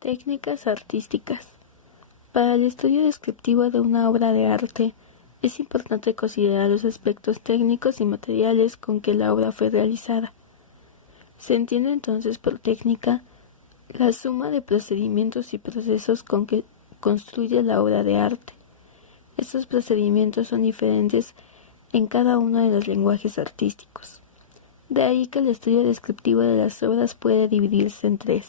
Técnicas artísticas. Para el estudio descriptivo de una obra de arte, es importante considerar los aspectos técnicos y materiales con que la obra fue realizada. Se entiende entonces por técnica la suma de procedimientos y procesos con que construye la obra de arte. Estos procedimientos son diferentes en cada uno de los lenguajes artísticos. De ahí que el estudio descriptivo de las obras puede dividirse en tres: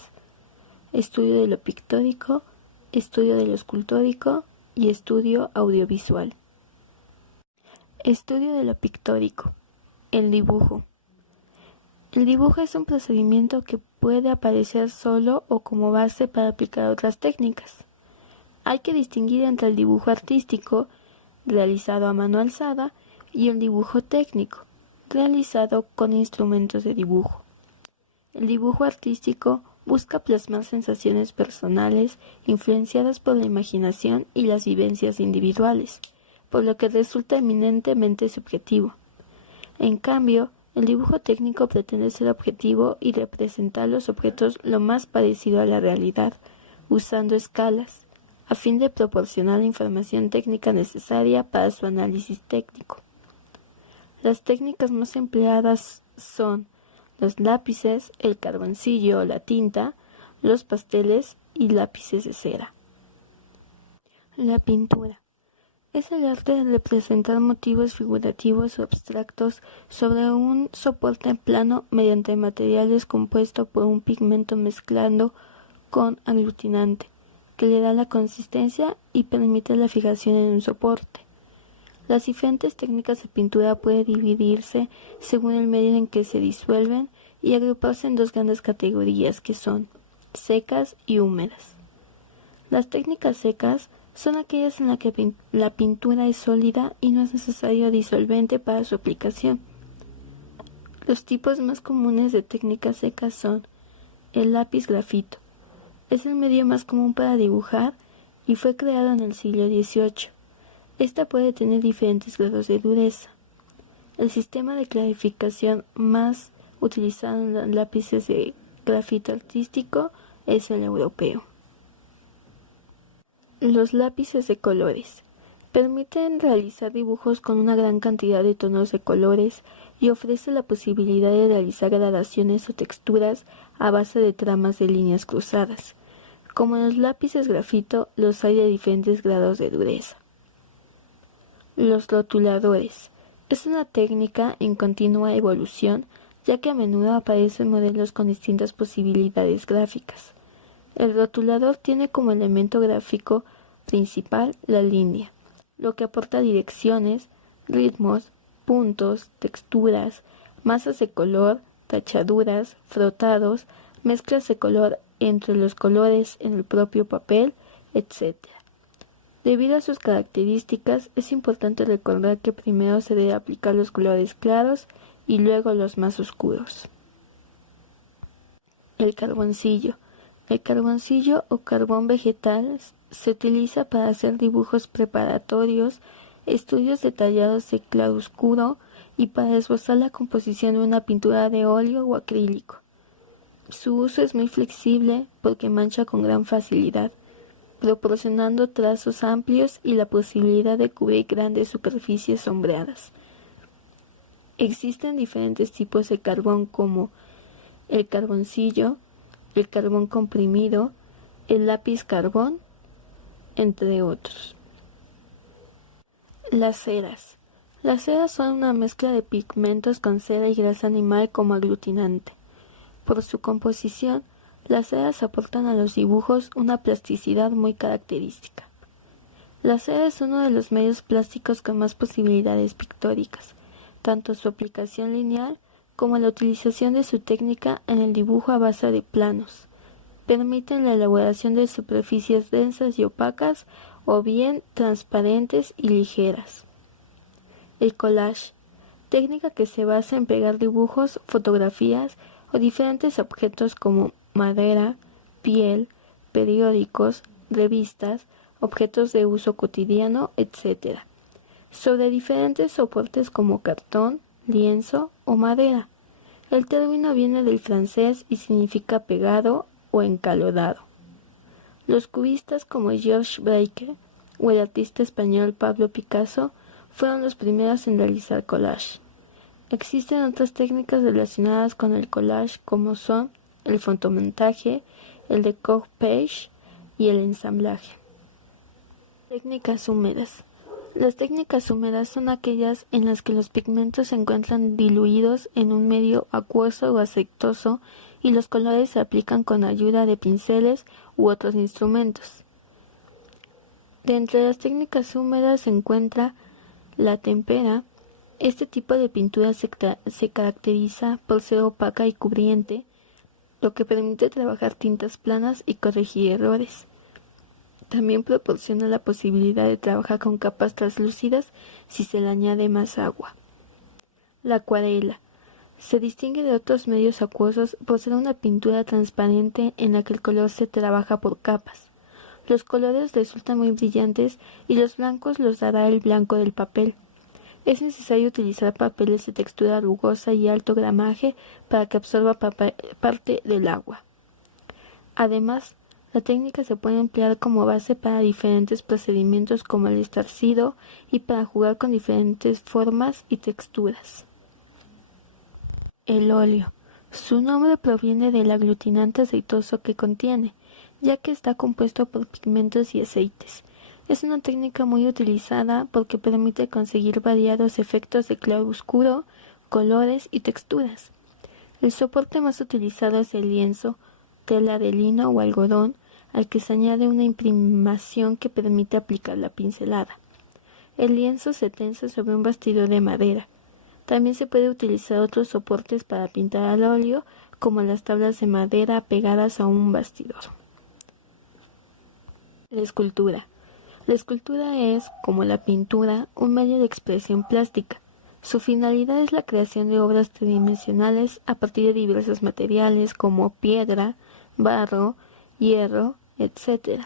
estudio de lo pictórico, estudio de lo escultórico y estudio audiovisual. Estudio de lo pictórico. El dibujo. El dibujo es un procedimiento que puede aparecer solo o como base para aplicar otras técnicas. Hay que distinguir entre el dibujo artístico, realizado a mano alzada, y el dibujo técnico, realizado con instrumentos de dibujo. El dibujo artístico busca plasmar sensaciones personales influenciadas por la imaginación y las vivencias individuales, por lo que resulta eminentemente subjetivo. En cambio, el dibujo técnico pretende ser objetivo y representar los objetos lo más parecido a la realidad, usando escalas, a fin de proporcionar la información técnica necesaria para su análisis técnico. Las técnicas más empleadas son los lápices, el carboncillo o la tinta, los pasteles y lápices de cera. La pintura. Es el arte de representar motivos figurativos o abstractos sobre un soporte plano mediante materiales compuestos por un pigmento mezclando con aglutinante, que le da la consistencia y permite la fijación en un soporte. Las diferentes técnicas de pintura pueden dividirse según el medio en que se disuelven y agruparse en dos grandes categorías que son secas y húmedas. Las técnicas secas son aquellas en las que la pintura es sólida y no es necesario disolvente para su aplicación. Los tipos más comunes de técnicas secas son el lápiz grafito. Es el medio más común para dibujar y fue creado en el siglo XVIII. Esta puede tener diferentes grados de dureza. El sistema de clarificación más utilizado en los lápices de grafito artístico es el europeo. Los lápices de colores permiten realizar dibujos con una gran cantidad de tonos de colores y ofrece la posibilidad de realizar gradaciones o texturas a base de tramas de líneas cruzadas. Como en los lápices grafito, los hay de diferentes grados de dureza. Los rotuladores. Es una técnica en continua evolución, ya que a menudo aparecen modelos con distintas posibilidades gráficas. El rotulador tiene como elemento gráfico principal la línea, lo que aporta direcciones, ritmos, puntos, texturas, masas de color, tachaduras, frotados, mezclas de color entre los colores en el propio papel, etc. Debido a sus características, es importante recordar que primero se debe aplicar los colores claros y luego los más oscuros. El carboncillo. El carboncillo o carbón vegetal se utiliza para hacer dibujos preparatorios, estudios detallados de claroscuro y para esbozar la composición de una pintura de óleo o acrílico. Su uso es muy flexible porque mancha con gran facilidad, proporcionando trazos amplios y la posibilidad de cubrir grandes superficies sombreadas. Existen diferentes tipos de carbón como el carboncillo, el carbón comprimido, el lápiz carbón, entre otros. Las ceras. Las ceras son una mezcla de pigmentos con cera y grasa animal como aglutinante. Por su composición, las ceras aportan a los dibujos una plasticidad muy característica. La cera es uno de los medios plásticos con más posibilidades pictóricas, tanto su aplicación lineal como la utilización de su técnica en el dibujo a base de planos. Permiten la elaboración de superficies densas y opacas o bien transparentes y ligeras. El collage, técnica que se basa en pegar dibujos, fotografías o diferentes objetos como madera, piel, periódicos, revistas, objetos de uso cotidiano, etc., sobre diferentes soportes como cartón, lienzo o madera. El término viene del francés y significa pegado o encalodado. Los cubistas como George Braque o el artista español Pablo Picasso fueron los primeros en realizar collage. Existen otras técnicas relacionadas con el collage como son el fotomontaje, el decoupage y el ensamblaje. Técnicas húmedas. Las técnicas húmedas son aquellas en las que los pigmentos se encuentran diluidos en un medio acuoso o aceitoso y los colores se aplican con ayuda de pinceles u otros instrumentos. De entre las técnicas húmedas se encuentra la témpera. Este tipo de pintura se caracteriza por ser opaca y cubriente, lo que permite trabajar tintas planas y corregir errores. También proporciona la posibilidad de trabajar con capas translúcidas si se le añade más agua. La acuarela. Se distingue de otros medios acuosos por ser una pintura transparente en la que el color se trabaja por capas. Los colores resultan muy brillantes y los blancos los dará el blanco del papel. Es necesario utilizar papeles de textura rugosa y alto gramaje para que absorba parte del agua. Además, la técnica se puede emplear como base para diferentes procedimientos como el estarcido y para jugar con diferentes formas y texturas. El óleo. Su nombre proviene del aglutinante aceitoso que contiene, ya que está compuesto por pigmentos y aceites. Es una técnica muy utilizada porque permite conseguir variados efectos de claroscuro, colores y texturas. El soporte más utilizado es el lienzo, tela de lino o algodón, al que se añade una imprimación que permite aplicar la pincelada. El lienzo se tensa sobre un bastidor de madera. También se puede utilizar otros soportes para pintar al óleo, como las tablas de madera pegadas a un bastidor. La escultura. La escultura es, como la pintura, un medio de expresión plástica. Su finalidad es la creación de obras tridimensionales a partir de diversos materiales como piedra, barro, hierro, etc.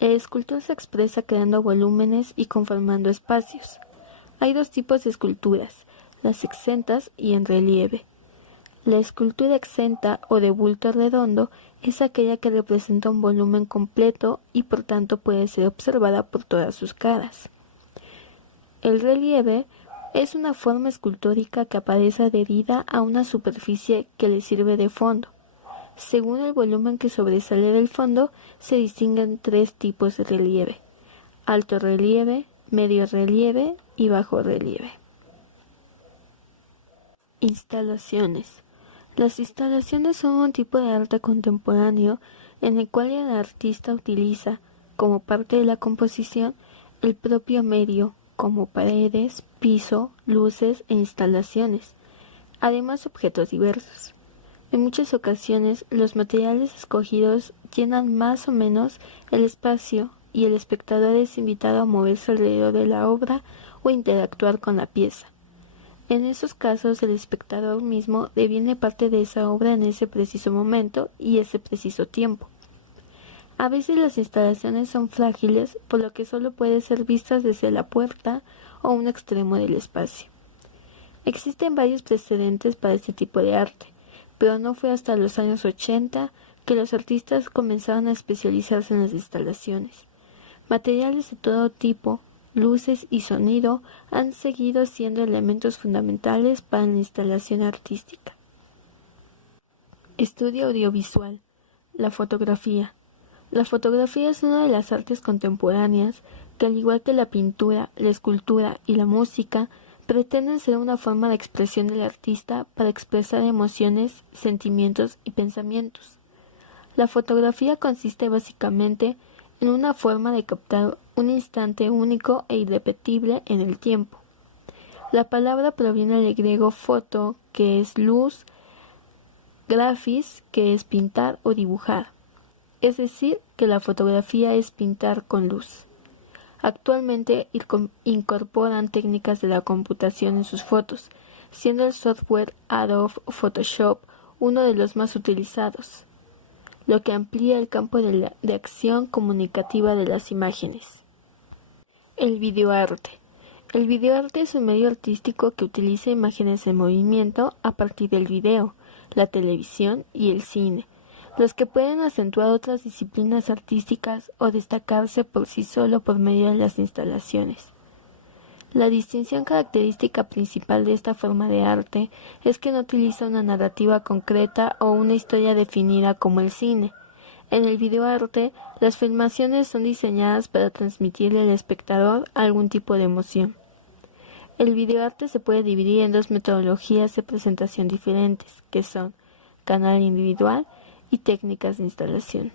El escultor se expresa creando volúmenes y conformando espacios. Hay dos tipos de esculturas, las exentas y en relieve. La escultura exenta o de bulto redondo es aquella que representa un volumen completo y por tanto puede ser observada por todas sus caras. El relieve es una forma escultórica que aparece adherida a una superficie que le sirve de fondo. Según el volumen que sobresale del fondo, se distinguen tres tipos de relieve: alto relieve, medio relieve y bajo relieve. Instalaciones. Las instalaciones son un tipo de arte contemporáneo en el cual el artista utiliza, como parte de la composición, el propio medio, como paredes, piso, luces e instalaciones, además objetos diversos. En muchas ocasiones, los materiales escogidos llenan más o menos el espacio y el espectador es invitado a moverse alrededor de la obra o interactuar con la pieza. En esos casos, el espectador mismo deviene parte de esa obra en ese preciso momento y ese preciso tiempo. A veces las instalaciones son frágiles, por lo que solo pueden ser vistas desde la puerta o un extremo del espacio. Existen varios precedentes para este tipo de arte, pero no fue hasta los años 80 que los artistas comenzaron a especializarse en las instalaciones. Materiales de todo tipo, luces y sonido han seguido siendo elementos fundamentales para la instalación artística. Estudio audiovisual. La fotografía. La fotografía es una de las artes contemporáneas que, al igual que la pintura, la escultura y la música, pretenden ser una forma de expresión del artista para expresar emociones, sentimientos y pensamientos. La fotografía consiste básicamente en una forma de captar un instante único e irrepetible en el tiempo. La palabra proviene del griego foto, que es luz, grafis, que es pintar o dibujar. Es decir, que la fotografía es pintar con luz. Actualmente incorporan técnicas de la computación en sus fotos, siendo el software Adobe Photoshop uno de los más utilizados, lo que amplía el campo de acción comunicativa de las imágenes. El videoarte. El videoarte es un medio artístico que utiliza imágenes en movimiento a partir del video, la televisión y el cine. los que pueden acentuar otras disciplinas artísticas o destacarse por sí solo por medio de las instalaciones. La distinción característica principal de esta forma de arte es que no utiliza una narrativa concreta o una historia definida como el cine. En el videoarte, las filmaciones son diseñadas para transmitirle al espectador algún tipo de emoción. El videoarte se puede dividir en dos metodologías de presentación diferentes, que son canal individual y técnicas de instalación.